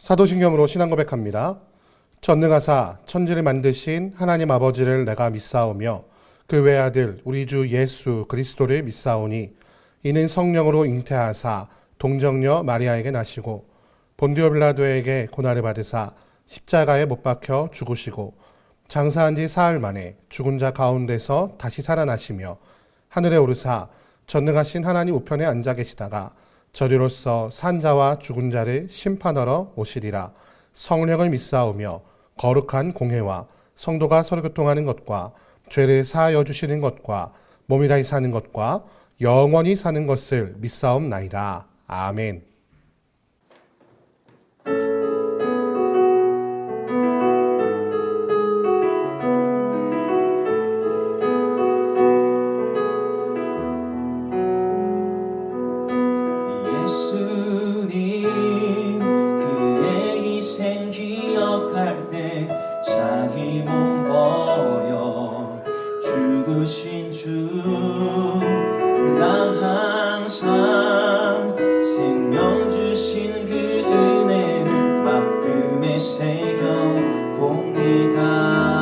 사도신경으로 신앙 고백합니다. 전능하사 천지를 만드신 하나님 아버지를 내가 믿사오며 그 외아들 우리 주 예수 그리스도를 믿사오니 이는 성령으로 잉태하사 동정녀 마리아에게 나시고 본디오 빌라도에게 고난을 받으사 십자가에 못 박혀 죽으시고 장사한 지 사흘 만에 죽은 자 가운데서 다시 살아나시며 하늘에 오르사 전능하신 하나님 우편에 앉아 계시다가 저리로서 산자와 죽은 자를 심판하러 오시리라. 성령을 믿사오며 거룩한 공회와 성도가 서로 교통하는 것과 죄를 사하여 주시는 것과 몸이 다시 사는 것과 영원히 사는 것을 믿사옵나이다. 아멘. 예수님 그의 희생 기억할 때 자기 몸 버려 죽으신 주 나 항상 생명 주신 그 은혜를 마음에 새겨 봅니다.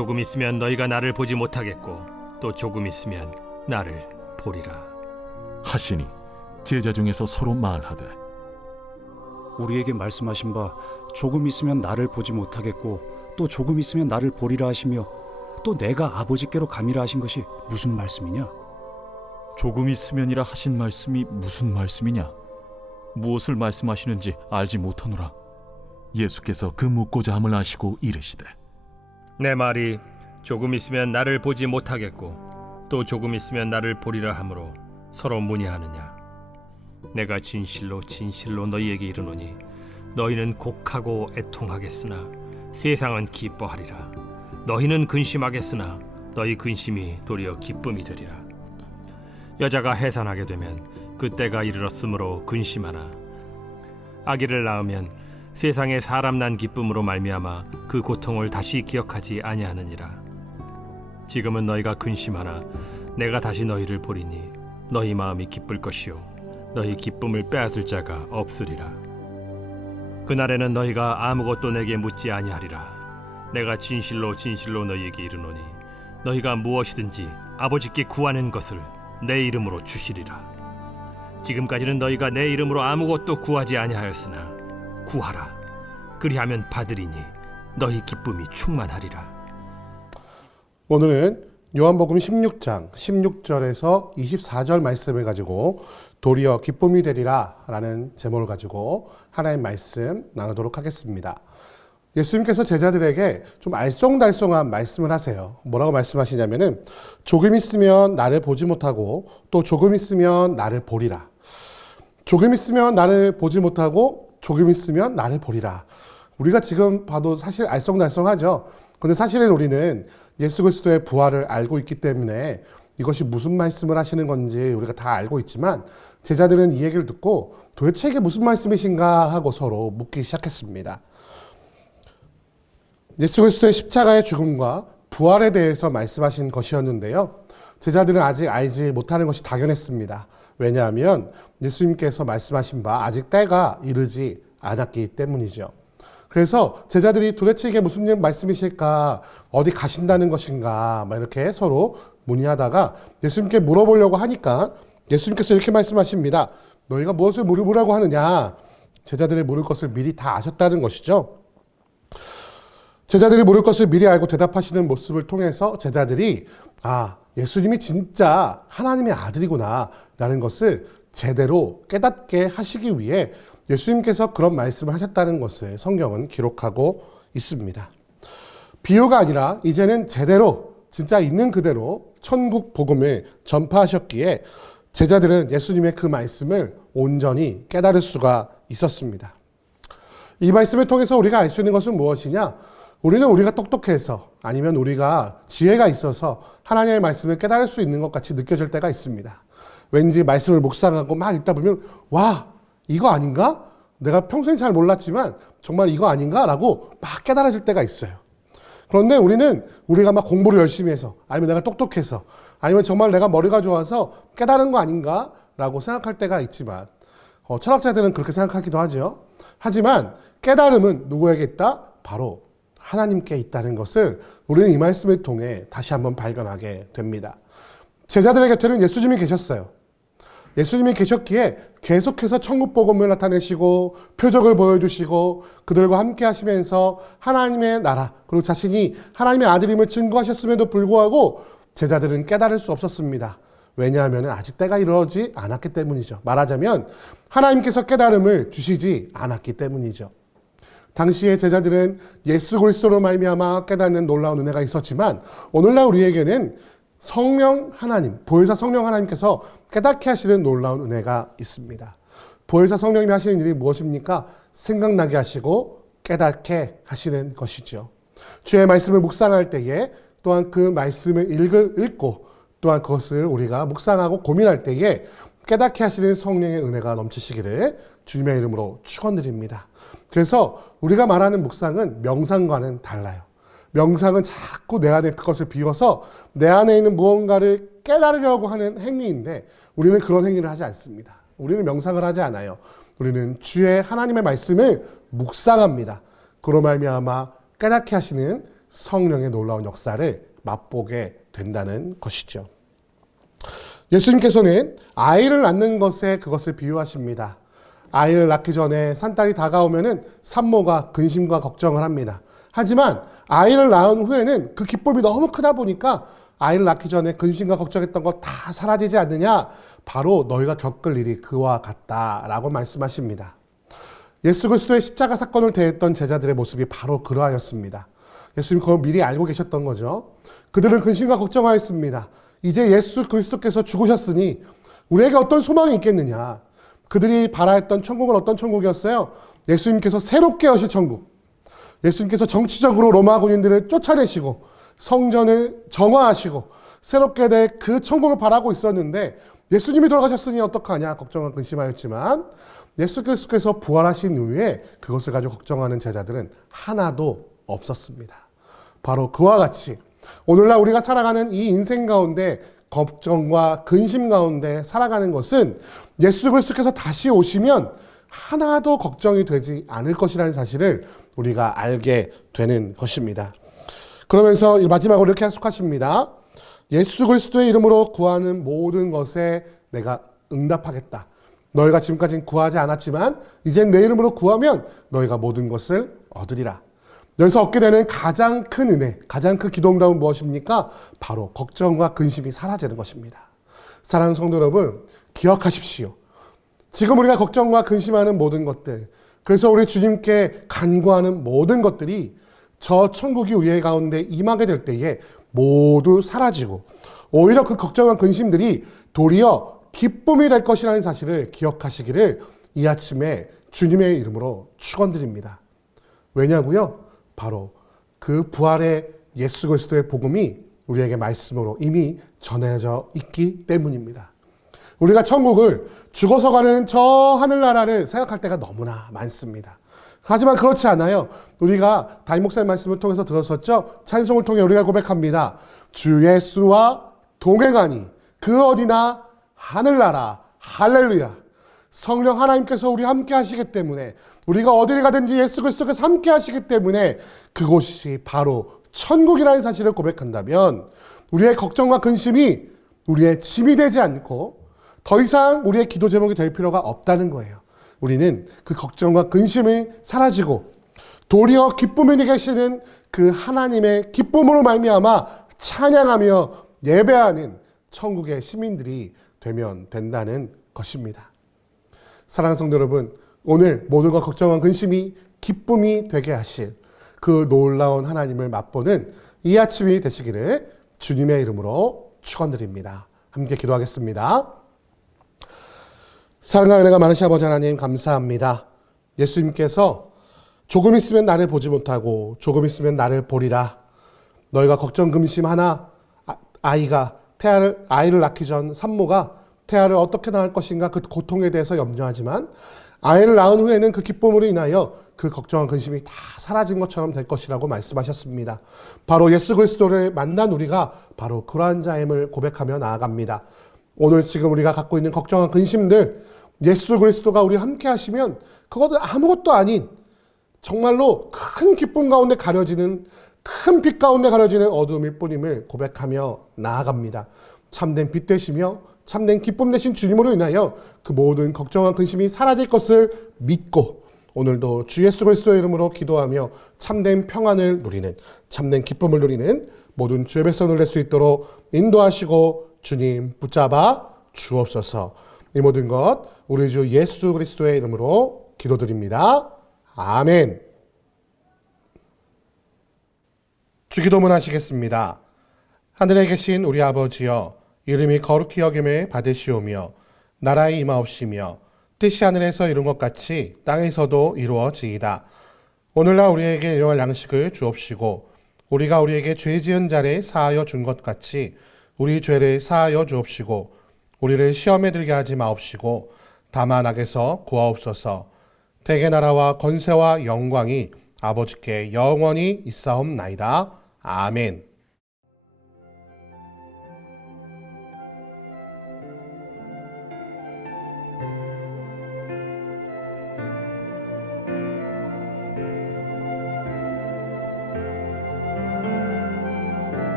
조금 있으면 너희가 나를 보지 못하겠고 또 조금 있으면 나를 보리라 하시니 제자 중에서 서로 말하되 우리에게 말씀하신 바 조금 있으면 나를 보지 못하겠고 또 조금 있으면 나를 보리라 하시며 또 내가 아버지께로 가미라 하신 것이 무슨 말씀이냐? 조금 있으면이라 하신 말씀이 무슨 말씀이냐? 무엇을 말씀하시는지 알지 못하노라. 예수께서 그 묻고자 함을 아시고 이르시되 내 말이 조금 있으면 나를 보지 못하겠고 또 조금 있으면 나를 보리라 하므로 서로 문의하느냐. 내가 진실로 진실로 너희에게 이르노니 너희는 곡하고 애통하겠으나 세상은 기뻐하리라. 너희는 근심하겠으나 너희 근심이 도리어 기쁨이 되리라. 여자가 해산하게 되면 그때가 이르렀으므로 근심하나 아기를 낳으면 세상에 사람 난 기쁨으로 말미암아 그 고통을 다시 기억하지 아니하느니라. 지금은 너희가 근심하나 내가 다시 너희를 보리니 너희 마음이 기쁠 것이요 너희 기쁨을 빼앗을 자가 없으리라. 그날에는 너희가 아무것도 내게 묻지 아니하리라. 내가 진실로 진실로 너희에게 이르노니 너희가 무엇이든지 아버지께 구하는 것을 내 이름으로 주시리라. 지금까지는 너희가 내 이름으로 아무것도 구하지 아니하였으나 구하라. 그리하면 받으리니 너희 기쁨이 충만하리라. 오늘은 요한복음 16장 16절에서 24절 말씀을 가지고 도리어 기쁨이 되리라 라는 제목을 가지고 하나의 말씀 나누도록 하겠습니다. 예수님께서 제자들에게 좀 알쏭달쏭한 말씀을 하세요. 뭐라고 말씀하시냐면은 조금 있으면 나를 보지 못하고 또 조금 있으면 나를 보리라. 조금 있으면 나를 보지 못하고 조금 있으면 나를 보리라. 우리가 지금 봐도 사실 알쏭달쏭하죠. 근데 사실은 우리는 예수 그리스도의 부활을 알고 있기 때문에 이것이 무슨 말씀을 하시는 건지 우리가 다 알고 있지만 제자들은 이 얘기를 듣고 도대체 이게 무슨 말씀이신가 하고 서로 묻기 시작했습니다. 예수 그리스도의 십자가의 죽음과 부활에 대해서 말씀하신 것이었는데요. 제자들은 아직 알지 못하는 것이 당연했습니다. 왜냐하면 예수님께서 말씀하신 바 아직 때가 이르지 않았기 때문이죠. 그래서 제자들이 도대체 이게 무슨 말씀이실까, 어디 가신다는 것인가 막 이렇게 서로 문의하다가 예수님께 물어보려고 하니까 예수님께서 이렇게 말씀하십니다. 너희가 무엇을 물어보라고 하느냐. 제자들이 물을 것을 미리 다 아셨다는 것이죠. 제자들이 물을 것을 미리 알고 대답하시는 모습을 통해서 제자들이 예수님이 진짜 하나님의 아들이구나 라는 것을 제대로 깨닫게 하시기 위해 예수님께서 그런 말씀을 하셨다는 것을 성경은 기록하고 있습니다. 비유가 아니라 이제는 제대로 진짜 있는 그대로 천국 복음을 전파하셨기에 제자들은 예수님의 그 말씀을 온전히 깨달을 수가 있었습니다. 이 말씀을 통해서 우리가 알 수 있는 것은 무엇이냐? 우리는 우리가 똑똑해서 아니면 우리가 지혜가 있어서 하나님의 말씀을 깨달을 수 있는 것 같이 느껴질 때가 있습니다. 왠지 말씀을 묵상하고 막 읽다 보면 이거 아닌가? 내가 평소에 잘 몰랐지만 정말 이거 아닌가? 라고 막 깨달아질 때가 있어요. 그런데 우리가 막 공부를 열심히 해서 아니면 내가 똑똑해서 아니면 정말 내가 머리가 좋아서 깨달은 거 아닌가? 라고 생각할 때가 있지만 철학자들은 그렇게 생각하기도 하죠. 하지만 깨달음은 누구에게 있다? 바로 하나님께 있다는 것을 우리는 이 말씀을 통해 다시 한번 발견하게 됩니다. 제자들의 곁에는 예수님이 계셨어요. 예수님이 계셨기에 계속해서 천국 복음을 나타내시고 표적을 보여주시고 그들과 함께 하시면서 하나님의 나라 그리고 자신이 하나님의 아들임을 증거하셨음에도 불구하고 제자들은 깨달을 수 없었습니다. 왜냐하면 아직 때가 이르지 않았기 때문이죠. 말하자면 하나님께서 깨달음을 주시지 않았기 때문이죠. 당시의 제자들은 예수 그리스도로 말미암아 깨닫는 놀라운 은혜가 있었지만 오늘날 우리에게는 성령 하나님, 보혜사 성령 하나님께서 깨닫게 하시는 놀라운 은혜가 있습니다. 보혜사 성령님이 하시는 일이 무엇입니까? 생각나게 하시고 깨닫게 하시는 것이죠. 주의 말씀을 묵상할 때에 또한 그 말씀을 읽고 또한 그것을 우리가 묵상하고 고민할 때에 깨닫게 하시는 성령의 은혜가 넘치시기를 주님의 이름으로 축원드립니다. 그래서 우리가 말하는 묵상은 명상과는 달라요. 명상은 자꾸 내 안에 그것을 비워서 내 안에 있는 무언가를 깨달으려고 하는 행위인데 우리는 그런 행위를 하지 않습니다. 우리는 명상을 하지 않아요. 우리는 주의 하나님의 말씀을 묵상합니다. 그로 말미암아 깨닫게 하시는 성령의 놀라운 역사를 맛보게 된다는 것이죠. 예수님께서는 아이를 낳는 것에 그것을 비유하십니다. 아이를 낳기 전에 산딸이 다가오면은 산모가 근심과 걱정을 합니다. 하지만 아이를 낳은 후에는 그 기쁨이 너무 크다 보니까 아이를 낳기 전에 근심과 걱정했던 거 다 사라지지 않느냐? 바로 너희가 겪을 일이 그와 같다라고 말씀하십니다. 예수 그리스도의 십자가 사건을 대했던 제자들의 모습이 바로 그러하였습니다. 예수님 그걸 미리 알고 계셨던 거죠. 그들은 근심과 걱정하였습니다. 이제 예수 그리스도께서 죽으셨으니 우리에게 어떤 소망이 있겠느냐? 그들이 바라했던 천국은 어떤 천국이었어요? 예수님께서 새롭게 여실 천국, 예수님께서 정치적으로 로마 군인들을 쫓아내시고 성전을 정화하시고 새롭게 될 그 천국을 바라고 있었는데 예수님이 돌아가셨으니 어떡하냐 걱정과 근심하였지만 예수께서 부활하신 이후에 그것을 가지고 걱정하는 제자들은 하나도 없었습니다. 바로 그와 같이 오늘날 우리가 살아가는 이 인생 가운데 걱정과 근심 가운데 살아가는 것은 예수 그리스도께서 다시 오시면 하나도 걱정이 되지 않을 것이라는 사실을 우리가 알게 되는 것입니다. 그러면서 마지막으로 이렇게 약속하십니다. 예수 그리스도의 이름으로 구하는 모든 것에 내가 응답하겠다. 너희가 지금까지는 구하지 않았지만 이젠 내 이름으로 구하면 너희가 모든 것을 얻으리라. 여기서 얻게 되는 가장 큰 은혜, 가장 큰 기도응답은 무엇입니까? 바로 걱정과 근심이 사라지는 것입니다. 사랑하는 성도 여러분, 기억하십시오. 지금 우리가 걱정과 근심하는 모든 것들, 그래서 우리 주님께 간구하는 모든 것들이 저 천국이 우리 가운데 임하게 될 때에 모두 사라지고 오히려 그 걱정과 근심들이 도리어 기쁨이 될 것이라는 사실을 기억하시기를 이 아침에 주님의 이름으로 축원드립니다. 왜냐고요? 바로 그 부활의 예수 그리스도의 복음이 우리에게 말씀으로 이미 전해져 있기 때문입니다. 우리가 천국을 죽어서 가는 저 하늘나라를 생각할 때가 너무나 많습니다. 하지만 그렇지 않아요. 우리가 담임 목사님 말씀을 통해서 들었었죠. 찬송을 통해 우리가 고백합니다. 주 예수와 동행하니 그 어디나 하늘나라 할렐루야. 성령 하나님께서 우리 함께 하시기 때문에 우리가 어디를 가든지 예수 그리스도께서 함께 하시기 때문에 그곳이 바로 천국이라는 사실을 고백한다면 우리의 걱정과 근심이 우리의 짐이 되지 않고 더 이상 우리의 기도 제목이 될 필요가 없다는 거예요. 우리는 그 걱정과 근심이 사라지고 도리어 기쁨이 계시는 그 하나님의 기쁨으로 말미암아 찬양하며 예배하는 천국의 시민들이 되면 된다는 것입니다. 사랑하는 성도 여러분, 오늘 모든 것 걱정과 근심이 기쁨이 되게 하실 그 놀라운 하나님을 맛보는 이 아침이 되시기를 주님의 이름으로 축원드립니다. 함께 기도하겠습니다. 사랑하는 은혜가 많으신 아버지 하나님 감사합니다. 예수님께서 조금 있으면 나를 보지 못하고 조금 있으면 나를 보리라. 너희가 걱정 근심 하나 아이를 낳기 전 산모가 태아를 어떻게 낳을 것인가 그 고통에 대해서 염려하지만 아이를 낳은 후에는 그 기쁨으로 인하여 그 걱정과 근심이 다 사라진 것처럼 될 것이라고 말씀하셨습니다. 바로 예수 그리스도를 만난 우리가 바로 그러한 자임을 고백하며 나아갑니다. 오늘 지금 우리가 갖고 있는 걱정과 근심들 예수 그리스도가 우리 함께 하시면 그것도 아무것도 아닌 정말로 큰 기쁨 가운데 가려지는 큰 빛 가운데 가려지는 어둠일 뿐임을 고백하며 나아갑니다. 참된 빛 되시며 참된 기쁨 되신 주님으로 인하여 그 모든 걱정과 근심이 사라질 것을 믿고 오늘도 주 예수 그리스도의 이름으로 기도하며 참된 평안을 누리는 참된 기쁨을 누리는 모든 주의 백성을 낼 수 있도록 인도하시고 주님 붙잡아 주옵소서. 이 모든 것 우리 주 예수 그리스도의 이름으로 기도드립니다. 아멘. 주기도문 하시겠습니다. 하늘에 계신 우리 아버지여, 이름이 거룩히 여김을 받으시오며 나라의 임하옵시며 뜻이 하늘에서 이룬 것 같이 땅에서도 이루어지이다. 오늘날 우리에게 일용할 양식을 주옵시고 우리가 우리에게 죄 지은 자를 사하여 준 것 같이 우리 죄를 사하여 주옵시고 우리를 시험에 들게 하지 마옵시고 다만 악에서 구하옵소서. 대개 나라와 권세와 영광이 아버지께 영원히 있사옵나이다. 아멘.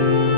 아멘.